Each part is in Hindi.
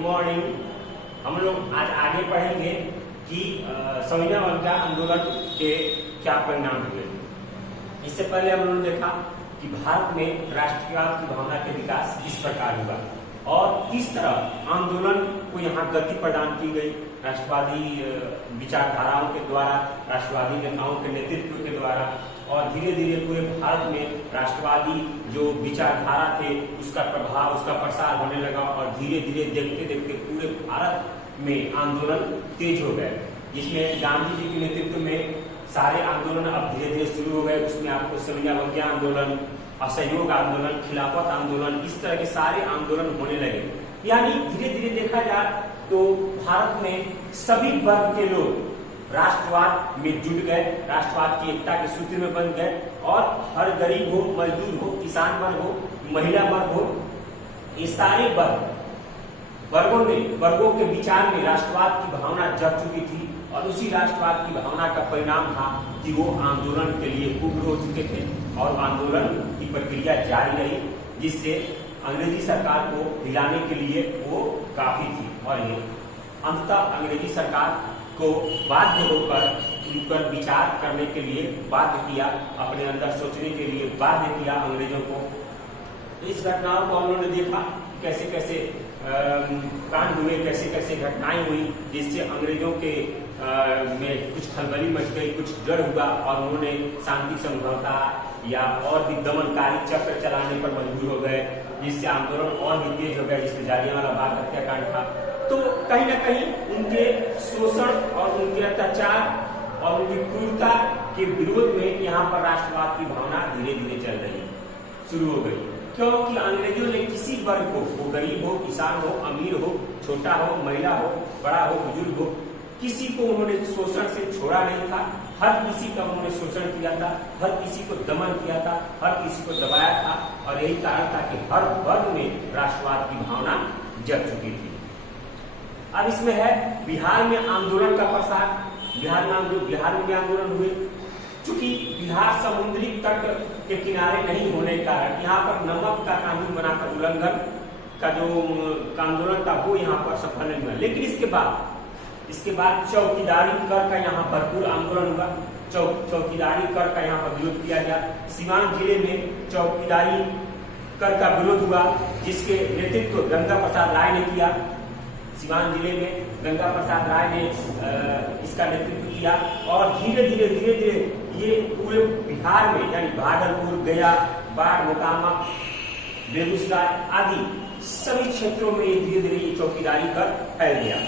मॉर्निंग। हम लोग आज आगे पढ़ेंगे कि संविधान अवज्ञा आंदोलन के क्या परिणाम हुए। इससे पहले हम लोगों ने देखा कि भारत में राष्ट्रवाद की भावना के विकास किस प्रकार हुआ और किस तरह आंदोलन को यहाँ गति प्रदान की गई राष्ट्रवादी विचारधाराओं के द्वारा, राष्ट्रवादी नेताओं के नेतृत्व के द्वारा, और धीरे धीरे पूरे भारत में राष्ट्रवादी जो विचारधारा थे उसका प्रभाव, उसका प्रसार होने लगा और धीरे धीरे देखते देखते पूरे भारत में आंदोलन तेज हो गए, जिसमें गांधी जी के नेतृत्व में सारे आंदोलन अब धीरे धीरे शुरू हो गए। उसमें आपको संविधान अवज्ञा आंदोलन, असहयोग आंदोलन, खिलाफत आंदोलन, इस तरह के सारे आंदोलन होने लगे। यानी धीरे धीरे देखा जाए तो भारत में सभी वर्ग के लोग राष्ट्रवाद में जुट गए, राष्ट्रवाद की एकता के सूत्र में बन गए और हर गरीब हो, मजदूर हो, किसान वर्ग हो, महिला वर्ग हो, ये सारे वर्गों के विचार में राष्ट्रवाद की भावना जग चुकी थी और उसी राष्ट्रवाद की भावना का परिणाम था कि वो आंदोलन के लिए उग्र हो चुके थे और आंदोलन की प्रक्रिया जारी रही, जिससे अंग्रेजी सरकार को हिलाने के लिए वो काफी थी और ये अंततः अंग्रेजी सरकार को बाध्य होकर उन पर विचार करने के लिए बाध्य किया, अपने अंदर सोचने के लिए बाध्य किया अंग्रेजों को। तो इस घटनाओं को हम लोगों ने देखा कैसे कैसे कांड हुए, कैसे कैसे घटनाएं हुई, जिससे अंग्रेजों के में कुछ खलबली मच गई, कुछ डर हुआ और उन्होंने शांति समझौता या और भी दमनकारी चक्र चलाने पर मजबूर हो गए, जिससे आंदोलन और भी तेज हो गया, जिसमें जालियांवाला बाग हत्याकांड था। तो कहीं ना कहीं उनके शोषण और उनके अत्याचार और उनकी क्रूरता के विरोध में यहाँ पर राष्ट्रवाद की भावना धीरे धीरे चल रही शुरू हो गई, क्योंकि अंग्रेजों ने किसी वर्ग को, वो गरीब हो, किसान हो, अमीर हो, छोटा हो, महिला हो, बड़ा हो, बुजुर्ग हो, किसी को उन्होंने शोषण से छोड़ा नहीं था। हर किसी का उन्होंने शोषण किया था, हर किसी को दमन किया था, हर किसी को दबाया था और यही कारण था कि हर वर्ग में राष्ट्रवाद की भावना जग चुकी थी। अब इसमें है बिहार में आंदोलन का प्रसार। बिहार में भी आंदोलन हुए। चूंकि बिहार समुद्री तट के किनारे नहीं होने के कारण यहाँ पर नमक का कानून बनाकर उल्लंघन का जो आंदोलन था वो यहाँ पर सफल नहीं हुआ। लेकिन इसके बाद चौकीदारी कर का यहाँ भरपूर आंदोलन हुआ। चौकीदारी कर का यहाँ पर विरोध किया गया। सीवान जिले में चौकीदारी कर का विरोध हुआ, जिसके नेतृत्व गंगा प्रसाद राय ने किया। सीवान जिले में गंगा प्रसाद राय ने इसका नेतृत्व किया और धीरे धीरे ये पूरे बिहार में यानी भागलपुर, गया, बाढ़, मोकामा, बेगूसराय आदि सभी क्षेत्रों में ये धीरे धीरे ये चौकीदारी कर फैल गया।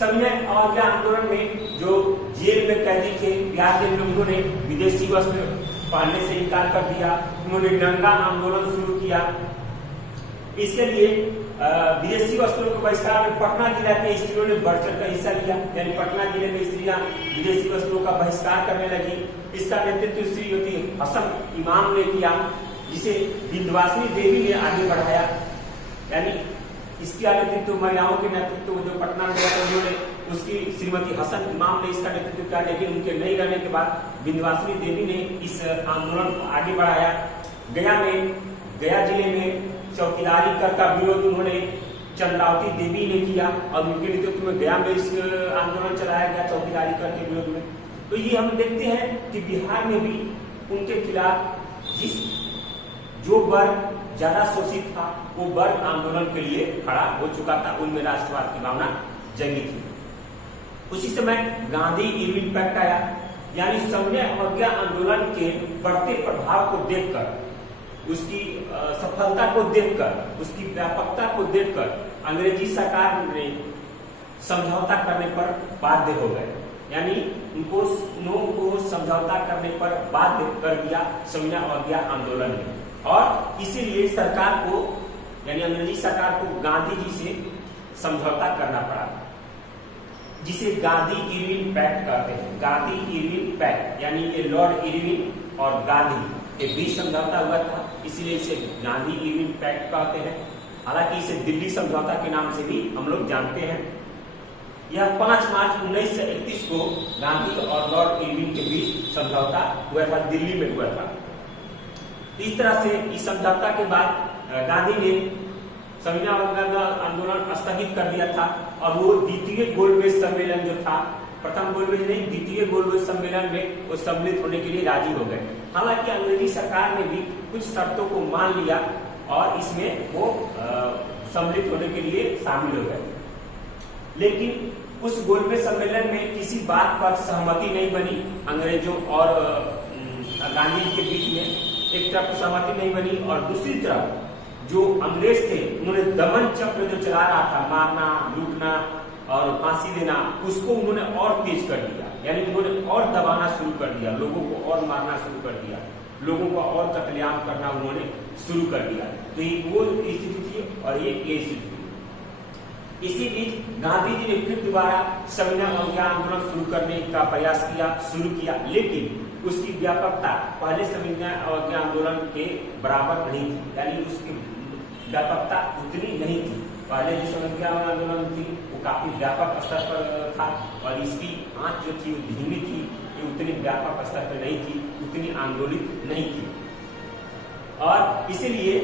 संविधान अवज्ञा आंदोलन में जो जेल में कैदी थे, बिहार के लोगों ने विदेशी वस्त्र पहनने से इनकार कर दिया। उन्होंने नंगा आंदोलन शुरू किया। इसके लिए विदेशी वस्त्रों के बहिष्कार में पटना जिला के स्त्रियों ने बढ़ चढ़ कर हिस्सा लिया, यानी पटना जिले में स्त्रियां विदेशी वस्त्रों का बहिष्कार करने लगी। इसका नेतृत्व श्रीमती हसन इमाम ने किया, जिसे विंध्यवासिनी देवी ने आगे बढ़ाया। यानी इसका नेतृत्व महिलाओं के नेतृत्व जो पटना में उन्होंने उसकी श्रीमती हसन इमाम ने इसका नेतृत्व किया, लेकिन उनके नहीं रहने के बाद विंध्यवासिनी देवी ने इस आंदोलन को आगे बढ़ाया। गया जिले में चौकीदारी कर का विरोध उन्होंने चंद्रावती देवी ने किया और उनके नेतृत्व में गया में इस आंदोलन चलाया गया चौकीदारी कर के विरोध में। तो ये हम देखते हैं कि बिहार में भी उनके खिलाफ जो वर्ग ज्यादा शोषित था वो वर्ग आंदोलन के लिए खड़ा हो चुका था, उनमें राष्ट्रवाद की भावना जगी थी। उसी समय गांधी इरविन पैक्ट आया, यानी संविधान अवज्ञा आंदोलन के बढ़ते प्रभाव को देखकर, उसकी सफलता को देखकर, उसकी व्यापकता को देखकर अंग्रेजी सरकार ने समझौता करने पर बाध्य हो गए, यानी उनको समझौता करने पर बाध्य कर दिया संविधान अवज्ञा आंदोलन ने। और इसीलिए सरकार को, यानी अंग्रेजी सरकार को गांधी जी से समझौता करना पड़ा, जिसे गांधी इरविन पैक्ट कहते हैं। गांधी इरविन पैक्ट यानी ये लॉर्ड इरविन और गांधी के बीच समझौता हुआ था, इसीलिए इसे गांधी इरविन पैक्ट कहते हैं। हालांकि इसे दिल्ली समझौता के नाम से भी हम लोग जानते हैं। यह 5 मार्च 1931 को गांधी और लॉर्ड इरविन के बीच समझौता हुआ था, दिल्ली में हुआ था। इस तरह से इस समझौता के बाद गांधी ने संविधान आंदोलन स्थगित कर दिया था और वो द्वितीय गोलमेज सम्मेलन जो था, प्रथम गोलमेज नहीं द्वितीय गोलमेज सम्मेलन में वो सम्मिलित होने के लिए राजी हो गए। हालांकि अंग्रेजी सरकार ने भी कुछ शर्तों को मान लिया और इसमें वो सम्मिलित होने के लिए शामिल हो गए, लेकिन उस गोलमेज सम्मेलन में किसी बात पर सहमति नहीं बनी अंग्रेजों और गांधी जी के बीच में। एक तरफ सहमति नहीं बनी और दूसरी तरफ जो अंग्रेज थे उन्होंने दमन चक्र जो चला रहा था, मारना, लूटना और फांसी देना, उसको उन्होंने और तेज कर दिया। यानी उन्होंने और दबाना शुरू कर दिया, लोगों को और मारना शुरू कर दिया, लोगों को और कत्लेआम करना उन्होंने शुरू कर दिया। तो ये वो स्थिति थी और ये स्थिति थी। इसी बीच गांधी जी ने फिर दोबारा संविधान अवज्ञा आंदोलन शुरू करने का प्रयास शुरू किया, लेकिन उसकी व्यापकता पहले संविधान अवज्ञा आंदोलन के बराबर नहीं थी। यानी उसकी व्यापकता उतनी नहीं थी। पहले जो संविधान आंदोलन थी वो काफी व्यापक स्तर पर था और इसकी आंच जो थी वो धीमी थी, ये उतनी व्यापक स्तर पर नहीं थी, उतनी आंदोलित नहीं थी। और इसीलिए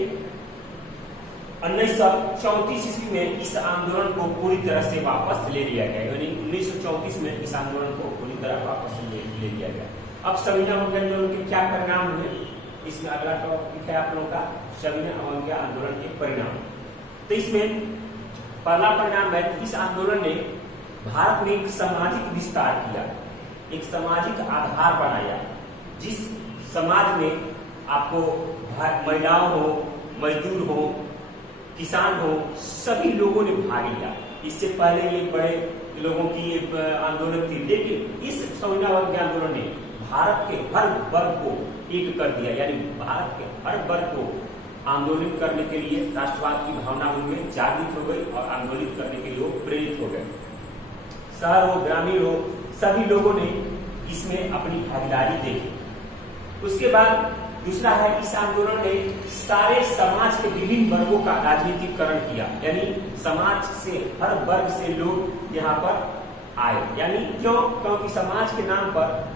1934 ईस्वी में इस आंदोलन को पूरी तरह से वापस ले लिया गया। यानी 1934 में इस आंदोलन को पूरी तरह वापस ले लिया गया। अब संविधान आंदोलन के क्या परिणाम हुए, इसमें अगला टॉपिक है आप लोगों का संविधान अवज्ञा आंदोलन के परिणाम। तो इसमें पहला परिणाम है कि इस आंदोलन ने भारत में एक सामाजिक विस्तार किया, एक सामाजिक आधार बनाया, जिस समाज में आपको महिलाओं हो, मजदूर हो, किसान हो, सभी लोगों ने भाग लिया। इससे पहले ये बड़े लोगों की ये आंदोलन थी, लेकिन इस संविधान अवज्ञा आंदोलन ने भारत के हर वर्ग को एक कर दिया। यानी भारत के हर वर्ग को आंदोलित करने के लिए राष्ट्रवाद की भावना हो गई, जागृत हो गई और आंदोलित करने के लिए वो प्रेरित हो गए। शहर हो, ग्रामीण हो, सभी लोगों ने इसमें अपनी भागीदारी देखी। उसके बाद दूसरा है, इस आंदोलन ने सारे समाज के विभिन्न वर्गों का राजनीतिकरण किया। यानी समाज से हर वर्ग से लोग यहाँ पर आए। यानी क्योंकि समाज के नाम पर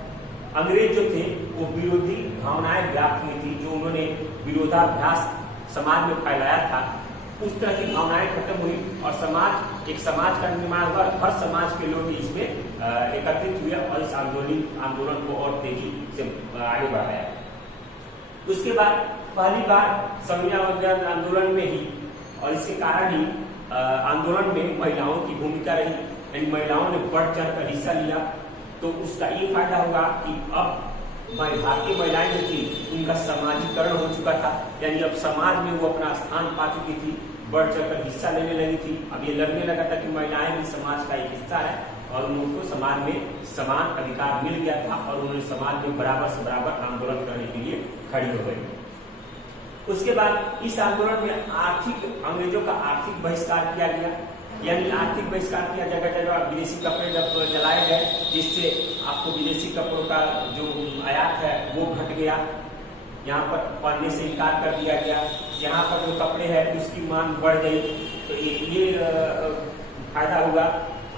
अंग्रेज जो थे वो विरोधी भावनाएं व्याप्त हुई थी, जो उन्होंने विरोधाभ्यास समाज में फैलाया था, उस तरह की भावनाएं खत्म हुई और एक समाज का निर्माण हुआ। हर समाज के लोग इसमें एकत्रित हुए और इस आंदोलन को और तेजी से आगे बढ़ाया। उसके बाद पहली बार संविधान अवज्ञा आंदोलन में ही और इसके कारण ही आंदोलन में महिलाओं की भूमिका रही। यानी महिलाओं ने बढ़ चढ़ कर हिस्सा लिया। तो उसका ये फायदा होगा कि अब भारतीय महिलाएं जो थी उनका समाजीकरण हो चुका था। यानी अब समाज में वो अपना स्थान पा चुकी थी, बढ़ चढ़कर हिस्सा लेने लगी थी। अब ये लगने लगा था कि महिलाएं भी समाज का एक हिस्सा है और उनको समाज में समान अधिकार मिल गया था और उन्होंने समाज में बराबर से बराबर आंदोलन करने के लिए खड़ी हो गई। उसके बाद इस आंदोलन में अंग्रेजों का आर्थिक बहिष्कार किया गया। यानी आर्थिक बहिष्कार किया, जगह जगह विदेशी कपड़े जब जलाए गए, जिससे आपको विदेशी कपड़ों का जो आयात है वो घट गया। यहाँ पर पहनने से इनकार कर दिया गया। यहाँ पर जो कपड़े हैं उसकी मांग बढ़ गई। तो ये फायदा हुआ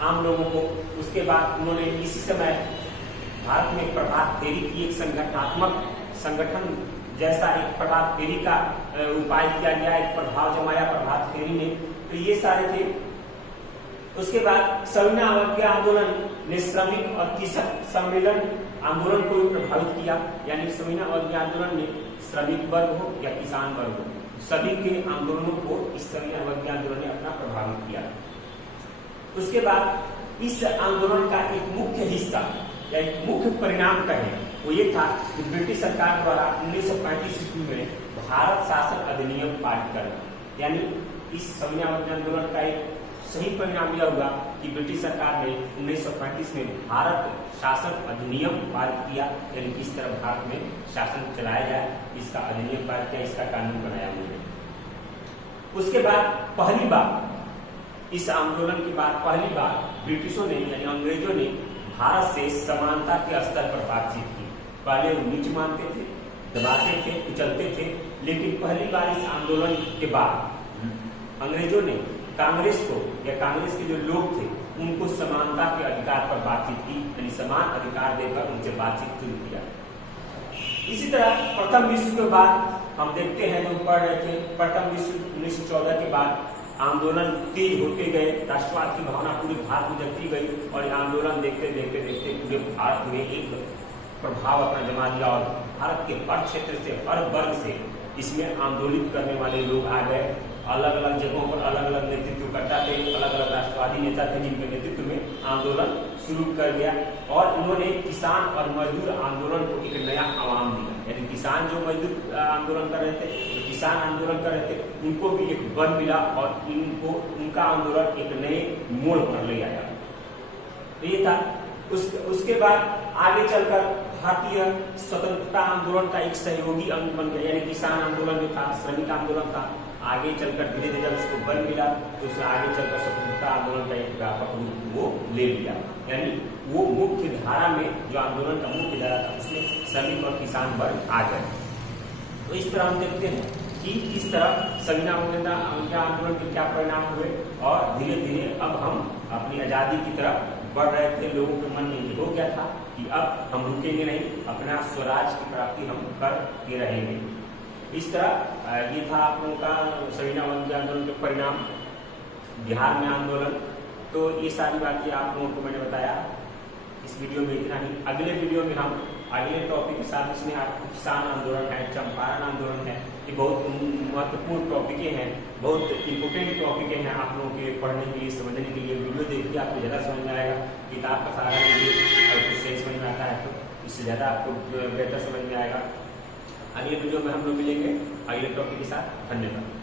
आम लोगों को। उसके बाद उन्होंने इसी समय भारत में प्रभात फेरी की, एक संगठन जैसा एक प्रभात फेरी का उपाय किया गया, एक प्रभाव जमाया प्रभात फेरी ने। तो ये सारे थे। उसके बाद संविधान अवज्ञा आंदोलन ने श्रमिक और कृषक सम्मेलन आंदोलन को भी प्रभावित किया। यानी संविधान अवज्ञा आंदोलन ने श्रमिक वर्ग हो या किसान वर्ग हो, सभी के आंदोलनों को इस संविधान अवज्ञा आंदोलन ने अपना प्रभावित किया। उसके बाद इस आंदोलन का एक मुख्य हिस्सा या एक मुख्य परिणाम कहें वो ये था कि ब्रिटिश सरकार द्वारा 1935 ईस्वी में भारत शासन अधिनियम पारित करना। यानी इस संविधान अवज्ञा आंदोलन का एक सही परिणाम यह हुआ कि ब्रिटिश सरकार ने 1935 में भारत शासन अधिनियम पारित किया। यानी किस तरह भारत में शासन चलाया जाए, इसका अधिनियम पारित किया, इसका कानून बनाया उन्होंने। उसके बाद पहली बार इस आंदोलन के बाद पहली बार ब्रिटिशों ने यानी अंग्रेजों ने भारत से समानता के स्तर पर बातचीत की। पहले वो नीच मानते थे, दबाते थे, कुचलते थे, लेकिन पहली बार इस आंदोलन के बाद अंग्रेजों ने कांग्रेस को या कांग्रेस के जो लोग थे उनको समानता के अधिकार पर बातचीत की। यानी समान अधिकार देकर उनसे बातचीत शुरू किया। इसी तरह प्रथम विश्व के बाद हम देखते हैं जो पढ़ रहे थे प्रथम विश्व 1914 के बाद आंदोलन तेज होते गए, राष्ट्रवाद की भावना पूरे भारत में जगती गई और ये आंदोलन देखते देखते देखते पूरे भारत में एक प्रभाव अपना जमा दिया और भारत के हर क्षेत्र से, हर वर्ग से इसमें आंदोलित करने वाले लोग आ गए। अलग अलग जगहों पर अलग अलग नेतृत्वकर्ता थे, अलग अलग राष्ट्रवादी नेता थे जिनके नेतृत्व में आंदोलन शुरू कर गया और इन्होंने किसान और मजदूर आंदोलन को एक नया आयाम दिया। यानी किसान जो मजदूर आंदोलन कर रहे थे, जो किसान आंदोलन कर रहे थे, उनको भी एक बल मिला और इनको उनका आंदोलन एक नए मोड़ पर ले आया। ये था। उसके बाद आगे चलकर भारतीय स्वतंत्रता आंदोलन का एक सहयोगी अंग बन गया। यानी किसान आंदोलन जो था, श्रमिक आंदोलन था, आगे चलकर धीरे धीरे जब उसको बल मिला तो उसे आगे चलकर स्वतंत्रता आंदोलन का एक व्यापक रूप वो ले लिया। यानी वो मुख्य धारा में जो आंदोलन का मुख्य धारा था उसमें श्रमिक और किसान वर्ग आ गए। तो इस तरह हम देखते हैं कि इस तरह संविधान आंदोलन के क्या परिणाम हुए और धीरे धीरे अब हम अपनी आजादी की तरफ बढ़ रहे थे। लोगों के मन में ये हो गया था कि अब हम रुकेंगे नहीं, अपना स्वराज की प्राप्ति हम कर के रहेंगे। इस तरह ये था आप लोगों का संविधान आंदोलन के परिणाम, बिहार में आंदोलन। तो ये सारी बातें आप लोगों को मैंने बताया। इस वीडियो में इतना ही। अगले वीडियो में हम अगले टॉपिक के साथ, इसमें आपको किसान आंदोलन है, चंपारण आंदोलन है, ये बहुत महत्वपूर्ण टॉपिकें हैं, बहुत इंपोर्टेंट टॉपिकें हैं आप लोगों के पढ़ने के लिए, समझने के लिए। वीडियो देखिए, आपको ज़्यादा समझ में आएगा। किताब का सहारा लीजिए, अगर कुछ सही समझ में आता है तो इससे ज़्यादा आपको बेहतर समझ में आएगा। अगले वीडियो में हम लोग मिलेंगे अगले टॉपिक के साथ। धन्यवाद।